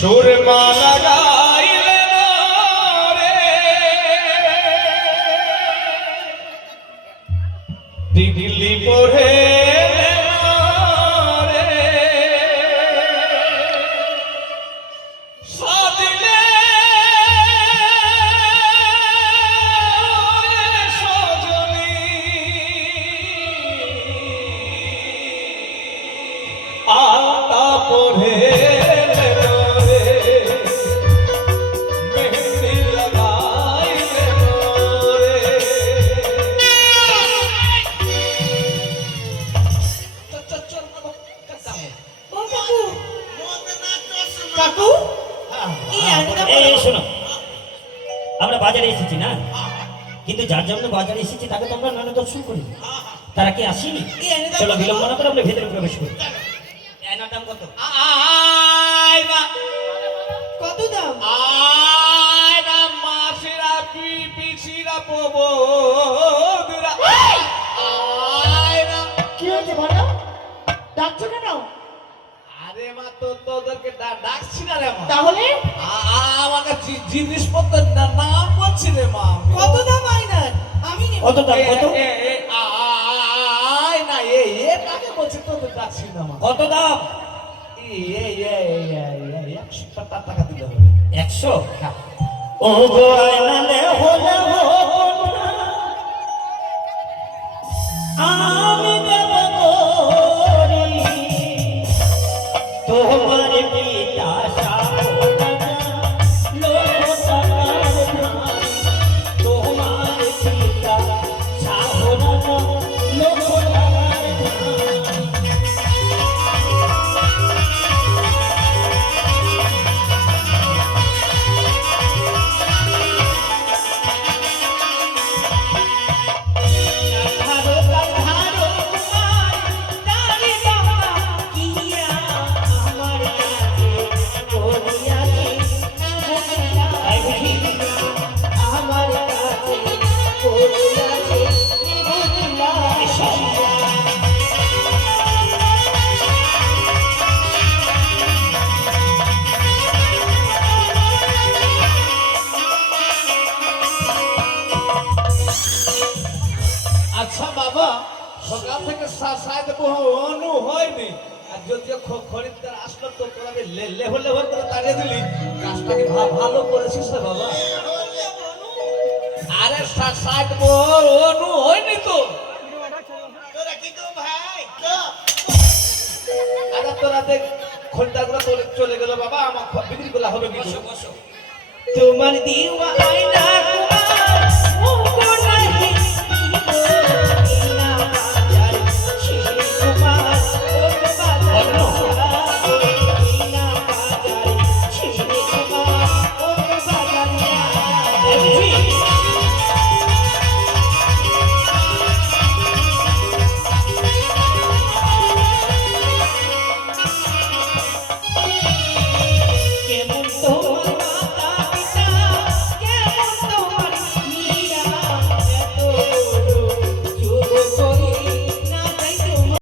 সুরমা লাগাইলে রে দিগলি পড়ে আমরা বাজারে এসেছি না, কিন্তু যার জন্য বাজারে এসেছি তাকে তো আমরা নানা দর্শন করি, তারা কি আসেনি? চলো বিলম্ব না করে আমরা ভেতরে প্রবেশ করি। এনার দাম কত? কত দাম? মাসিরা পিপিসিরা প্রবোদরা কি হয়েছে বলো, ডাকছো কেন? আরে মা তোদেরকে ডাকছি না রে মা, তাহলে আমাকে জিনিসপত্র নাম বলছি রে মা। কত দাম আয়নার? আমি কত দাম? কত না কাকে বলছি, তোদের ডাকছি না মা। কত দাম? 100 টাকা দিলে হবে। 100? ও গো আয়নালে হলো আমি দেব গরি তোমার পিতা সারা লোক টাকার ধান, তোমার পিতা সারা লোক টাকার ধান। আচ্ছা বাবা, সকাল থেকে অনু হয়নি, আর যদিও খরিদ্দার আসলো তো তোরা লেহ করে তাড়িয়ে দিলি, কাজটাকে ভালো করেছিস রে বাবা। আরে অনু হয়নি তো, আরে তোরা দেখ খরিদ্দার গুলো চলে গেল বাবা, আমার বিক্রি করলে হবে। তোমার দিওয়া আয়না তোমার